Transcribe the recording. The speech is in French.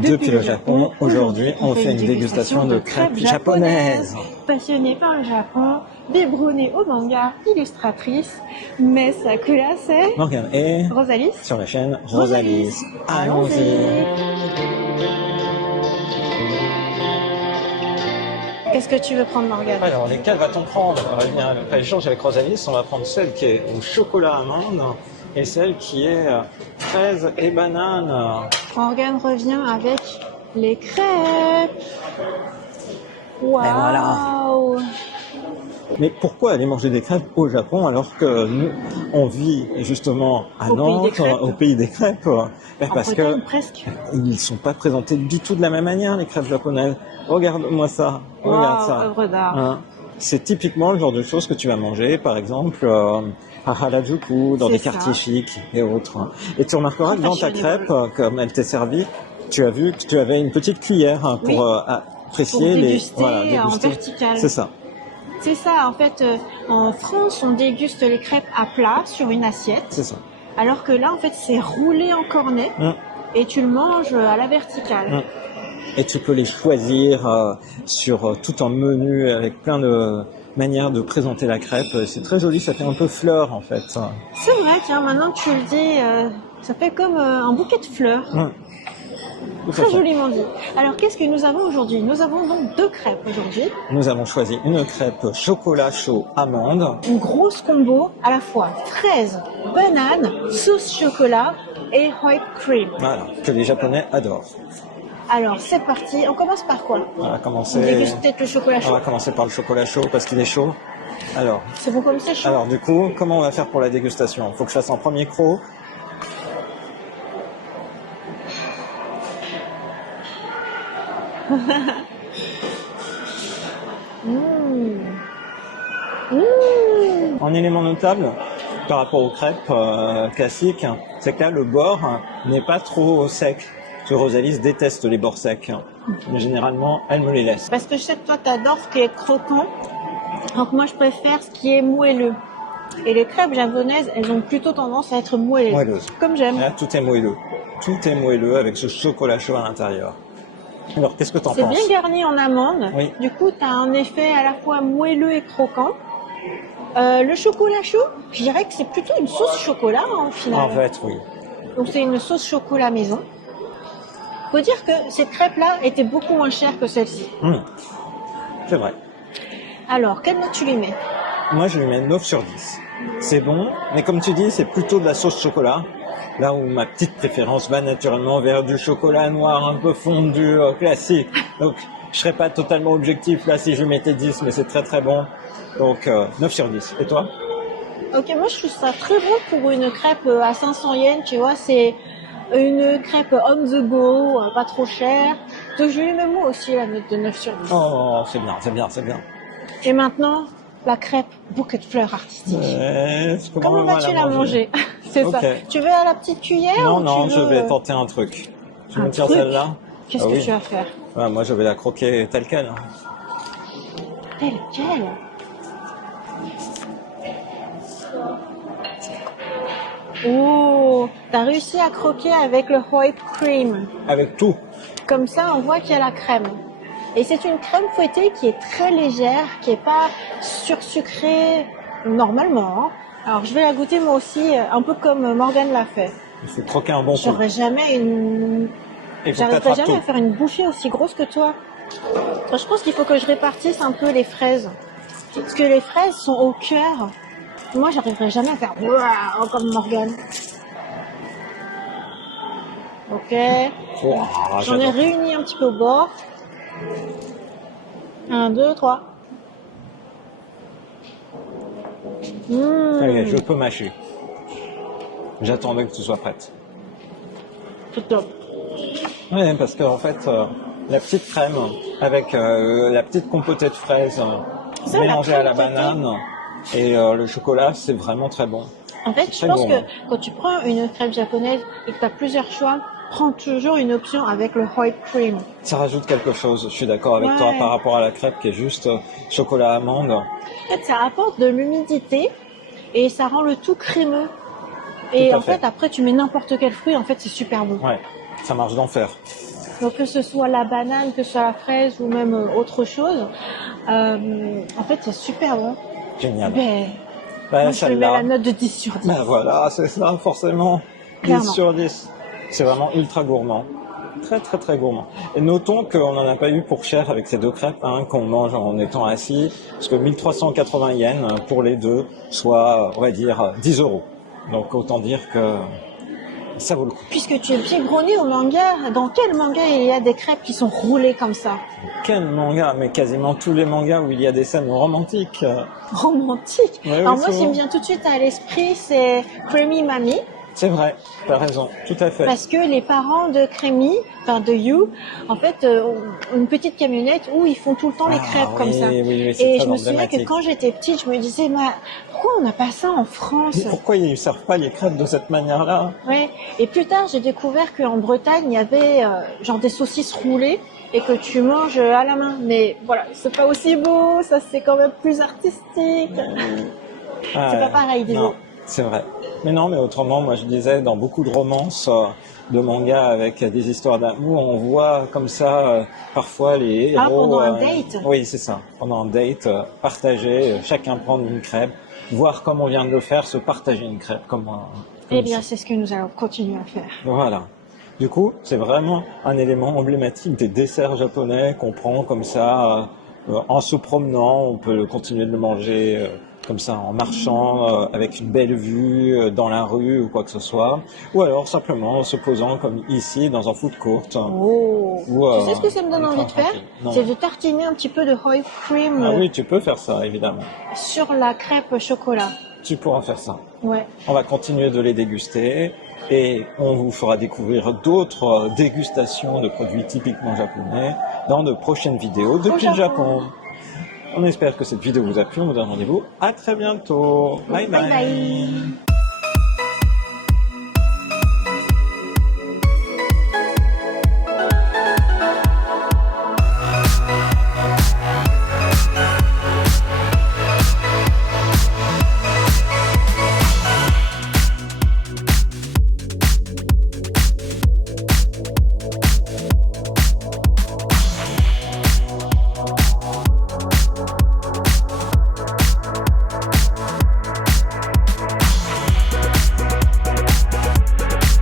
Depuis le Japon, aujourd'hui, on fait une dégustation de crêpes japonaises. Passionnée par le Japon, débrunée au manga, illustratrice, mais Sakura, c'est Morgane et Rosalis sur la chaîne Rosalis. Allons-y. Qu'est-ce que tu veux prendre, Morgane? Alors, lesquelles va-t-on prendre? Eh bien, après l'échange avec Rosalis, on va prendre celle qui est au chocolat amande et celle qui est fraise et banane. Morgane revient avec les crêpes. Waouh! Et voilà. Mais pourquoi aller manger des crêpes au Japon alors que nous, on vit justement à Nantes, au pays des crêpes? Parce que presque. Ils ne sont pas présentés du tout de la même manière, les crêpes japonaises. Regarde-moi ça, regarde ça. Œuvre d'art. Hein, c'est typiquement le genre de choses que tu vas manger, par exemple, à Harajuku, dans des quartiers chics et autres. Et tu remarqueras que dans ta crêpe, comme elle t'est servie, tu as vu que tu avais une petite cuillère pour apprécier déguster, déguster en vertical. C'est ça. C'est ça, en fait, en France, on déguste les crêpes à plat sur une assiette. C'est ça. Alors que là, en fait, c'est roulé en cornet et tu le manges à la verticale. Et tu peux les choisir sur tout un menu avec plein de manières de présenter la crêpe. C'est très joli, ça fait un peu fleur en fait. C'est vrai, tiens, maintenant que tu le dis, ça fait comme un bouquet de fleurs. Très joliment dit. Alors, qu'est-ce que nous avons aujourd'hui? Nous avons donc deux crêpes aujourd'hui. Nous avons choisi une crêpe chocolat chaud amande. Une grosse combo à la fois fraise, banane, sauce chocolat et whipped cream. Voilà, que les Japonais adorent. Alors, c'est parti. On commence par quoi? On va commencer. On déguste peut-être le chocolat chaud. On va commencer par le chocolat chaud parce qu'il est chaud. Alors. C'est bon comme c'est chaud. Alors, du coup, comment on va faire pour la dégustation? Il faut que je fasse un premier croc. Un élément notable par rapport aux crêpes classiques, c'est que là le bord n'est pas trop sec. Parce que Rosalis déteste les bords secs, mais généralement elle me les laisse. Parce que je sais que toi t'adores ce qui est croquant, donc moi je préfère ce qui est moelleux. Et les crêpes japonaises, elles ont plutôt tendance à être moelleuses. Comme j'aime. Là tout est moelleux. Tout est moelleux avec ce chocolat chaud à l'intérieur. Alors, qu'est-ce que t'en penses? C'est bien garni en amande. Oui. Du coup, tu as un effet à la fois moelleux et croquant. Le chocolat chaud, je dirais que c'est plutôt une sauce chocolat au final. En fait, oui. Donc, c'est une sauce chocolat maison. Faut dire que cette crêpe-là était beaucoup moins chère que celle-ci. C'est vrai. Alors, quelle note tu lui mets? Moi, je lui mets 9 sur 10. C'est bon, mais comme tu dis, c'est plutôt de la sauce chocolat. Là où ma petite préférence va naturellement vers du chocolat noir un peu fondu classique. Donc je serais pas totalement objectif là si je mettais 10, mais c'est très très bon. Donc 9 sur 10. Et toi? Ok, moi je trouve ça très bon pour une crêpe à 500 yens, tu vois, c'est une crêpe on the go, pas trop chère. Donc je lui mets moi aussi la note de 9 sur 10. Oh, c'est bien, c'est bien, c'est bien. Et maintenant, la crêpe bouquet de fleurs artistique. Comment vas-tu la manger? C'est ça. Tu veux à la petite cuillère? Non, ou non, tu je veux... vais tenter un truc. Tu me tires truc? celle-là? Qu'est-ce que tu vas faire? Moi, je vais la croquer telle quelle. Telle quelle? Oh, t'as réussi à croquer avec le whipped cream. Avec tout. Comme ça, on voit qu'il y a la crème. Et c'est une crème fouettée qui est très légère, qui n'est pas sursucrée normalement. Hein. Alors, je vais la goûter moi aussi, un peu comme Morgane l'a fait. Il faut croquer un bon coup. J'arriverai jamais à faire une bouchée aussi grosse que toi. Je pense qu'il faut que je répartisse un peu les fraises. Parce que les fraises sont au cœur. Moi, j'arriverai jamais à faire comme Morgane. Ok. J'en ai réuni un petit peu au bord. 1, 2, 3. Allez, je peux mâcher. J'attendais que tu sois prête. C'est top. Oui, parce que en fait, la petite crème avec la petite compotée de fraises mélangée à la banane et le chocolat, c'est vraiment très bon. En fait, je pense que quand tu prends une crêpe japonaise et que tu as plusieurs choix, prends toujours une option avec le whipped cream. Ça rajoute quelque chose, je suis d'accord avec toi, par rapport à la crêpe qui est juste chocolat amande. En fait, ça apporte de l'humidité et ça rend le tout crémeux. Et en fait, après, tu mets n'importe quel fruit, en fait, c'est super bon. Ouais, ça marche d'enfer. Donc que ce soit la banane, que ce soit la fraise ou même autre chose, en fait c'est super bon. Génial. Ben, Ben, moi je lui mets celle-là, la note de 10 sur 10. ben voilà, c'est ça, forcément. 10 Clairement. sur 10. C'est vraiment ultra gourmand. Très très très gourmand. Et notons qu'on n'en a pas eu pour cher avec ces deux crêpes hein, qu'on mange en étant assis, parce que 1380 yens pour les deux, soit on va dire 10 euros. Donc autant dire que ça vaut le coup. Puisque tu es biberonné au manga, dans quel manga il y a des crêpes qui sont roulées comme ça? Quel manga? Mais quasiment tous les mangas où il y a des scènes romantiques. Romantique. Ouais, Alors oui, moi, ce qui souvent. me vient tout de suite à l'esprit, c'est Creamy Mamie, C'est vrai, t'as raison, tout à fait. parce que les parents de Creamy, enfin de You, en fait, ont une petite camionnette où ils font tout le temps les crêpes comme ça. Oui, c'est Et très je me souviens que emblématique. quand j'étais petite, je me disais, mais pourquoi on n'a pas ça en France? Mais pourquoi ils ne servent pas les crêpes de cette manière-là? Ouais. Et plus tard, j'ai découvert qu'en Bretagne, il y avait genre des saucisses roulées et que tu manges à la main. Mais voilà, c'est pas aussi beau, ça c'est quand même plus artistique. C'est pas pareil, disons. Non, c'est vrai. Mais non, mais autrement, moi je disais, dans beaucoup de romances, de mangas avec des histoires d'amour, on voit comme ça parfois les héros. Ah, pendant un date? Oui, c'est ça. Pendant un date, partager, chacun prendre une crêpe, voir comme on vient de le faire, se partager une crêpe. Comme Eh bien, c'est ce que nous allons continuer à faire. voilà. Du coup, c'est vraiment un élément emblématique des desserts japonais qu'on prend comme ça, en se promenant. On peut continuer de le manger comme ça, en marchant, avec une belle vue dans la rue ou quoi que ce soit. Ou alors simplement en se posant comme ici dans un food court. Oh. Ou, Tu sais ce que ça me donne envie de faire? tranquille. Non. C'est de tartiner un petit peu de whipped cream Ah oui, tu peux faire ça, évidemment. sur la crêpe chocolat. Tu pourras faire ça. Ouais. On va continuer de les déguster et on vous fera découvrir d'autres dégustations de produits typiquement japonais dans de prochaines vidéos depuis le Japon. On espère que cette vidéo vous a plu. On vous donne rendez-vous à très bientôt. Bye Bye bye.